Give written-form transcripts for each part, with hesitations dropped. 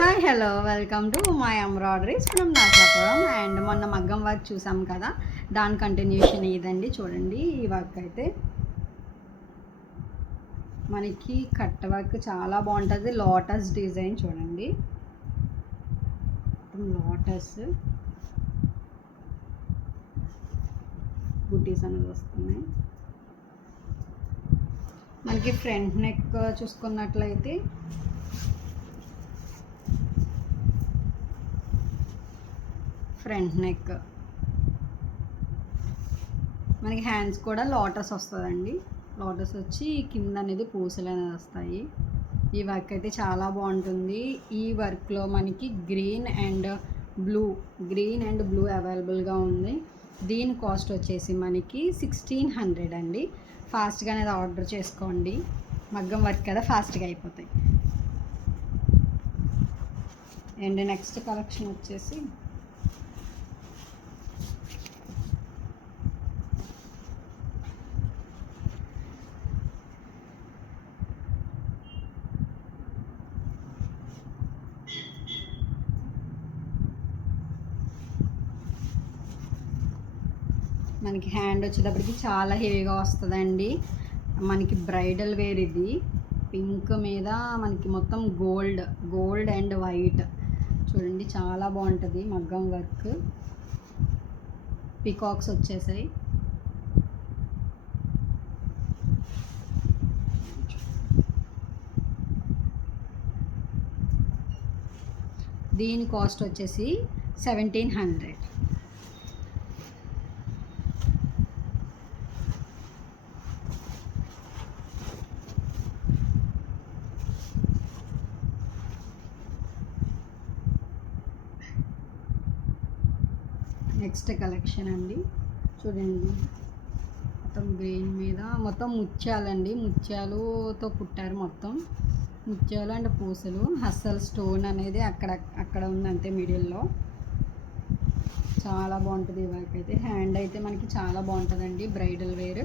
Hi hello welcome to my embroideries from Nachapuram. And మొన్న మగ్గం work చూసాం కదా, దాని కంటిన్యూషన్ ఇదండి. చూడండి, ఈ వర్క్ అయితే మనకి కట్ వర్క్ చాలా బాగుంటుంది. లోటస్ డిజైన్ చూడండి, లోటస్ బుటీస్ అనేది వస్తున్నాయి. మనకి ఫ్రంట్ నెక్ చూసుకున్నట్లయితే ఫ్రంట్ నెక్ మనకి హ్యాండ్స్ కూడా లోటస్ వస్తుందండి. లోటస్ వచ్చి కింద అనేది పూసలు అనేది వస్తాయి. ఈ వర్క్ అయితే చాలా బాగుంటుంది. ఈ వర్క్లో మనకి గ్రీన్ అండ్ బ్లూ అవైలబుల్గా ఉంది. దీని కాస్ట్ వచ్చేసి మనకి 1600 అండి. ఫాస్ట్గా అనేది ఆర్డర్ చేసుకోండి, మగ్గం వర్క్ కదా, ఫాస్ట్గా అయిపోతాయి. అండ్ నెక్స్ట్ కలెక్షన్ వచ్చేసి మనకి హ్యాండ్ వచ్చేటప్పటికి చాలా హెవీగా వస్తుందండి. మనకి బ్రైడల్ వేర్ ఇది. పింక్ మీద మనకి మొత్తం గోల్డ్ అండ్ వైట్ చూడండి, చాలా బాగుంటుంది మగ్గం వర్క్. పికాక్స్ వచ్చేసాయి. దీని కాస్ట్ వచ్చేసి 1700. నెక్స్ట్ కలెక్షన్ అండి, చూడండి, మొత్తం గ్రీన్ మీద మొత్తం ముత్యాలండి. ముత్యాలతో కుట్టారు, మొత్తం ముత్యాలు అండ్ పూసలు. హస్సల్ స్టోన్ అనేది అక్కడ ఉంది అంతే మిడిల్లో. చాలా బాగుంటుంది ఈ వర్క్ అయితే. హ్యాండ్ అయితే మనకి చాలా బాగుంటుందండి. బ్రైడల్ వేర్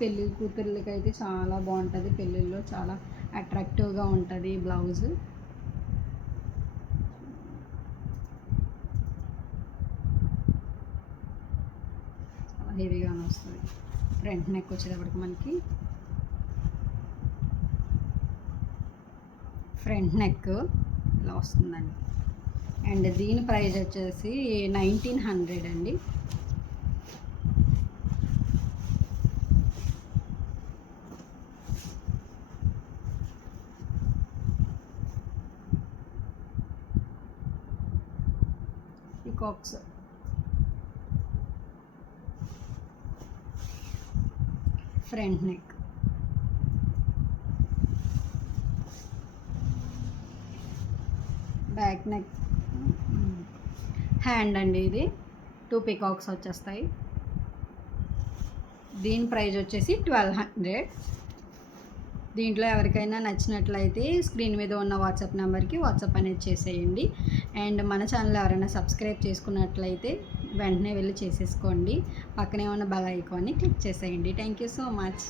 పెళ్ళి కూతుర్లకి అయితే చాలా బాగుంటుంది. పెళ్ళిళ్ళలో చాలా అట్రాక్టివ్గా ఉంటుంది బ్లౌజ్. హెవీగానే వస్తుంది. ఫ్రంట్ నెక్ వచ్చేటప్పటికి మనకి ఫ్రంట్ నెక్ ఇలా వస్తుందండి. అండ్ దీని ప్రైస్ వచ్చేసి 1900 అండి. Peacocks front neck, back neck, hand అండి. ఇది 2 పికాక్స్ వచ్చేస్తాయి. దీని ప్రైస్ వచ్చేసి 1200. దీంట్లో ఎవరికైనా నచ్చినట్లయితే స్క్రీన్ మీద ఉన్న వాట్సాప్ నెంబర్కి వాట్సాప్ అనేది చేసేయండి. అండ్ మన ఛానల్ ఎవరైనా సబ్స్క్రైబ్ చేసుకున్నట్లయితే వెంటనే వెళ్ళి చేసేసుకోండి. పక్కనే ఉన్న బెల్ ఐకాన్ని క్లిక్ చేసేయండి. Thank you so much.